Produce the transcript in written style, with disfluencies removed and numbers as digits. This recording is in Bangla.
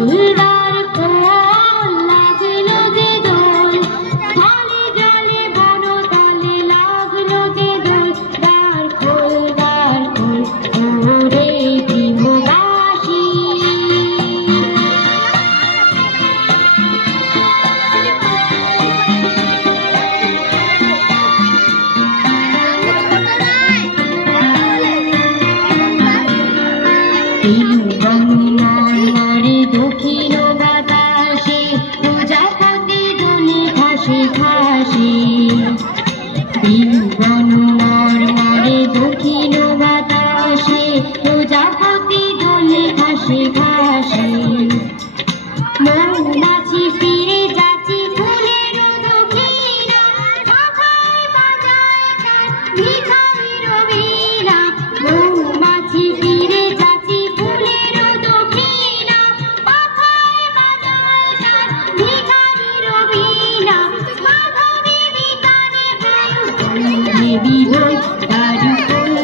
ফুলদার কোল লাগলো যে দোল, থলে জলে বনতলে লাগলো যে দোল। দ্বার খোল ওরে গৃহবাসী। মরে দক্ষিণ বাতাসে প্রজাপতি দোলে ঘাসে ঘাসে। মরে দক্ষিণ বাতাসে প্রজাপতি দোলে ঘাসে ঘাসে। মৌমাছি ফিরে যাচ্ছে ফুলের দক্ষিণা, মাথায় বাজায় তার ভিখারির বীণা। মৌমাছি ফিরে যাচ্ছে ফুলের দক্ষিণা, মাথায় বাজায় তার ভিখারির বীণা। মাধবী বিতানে দেবী হই, দ্বার খোল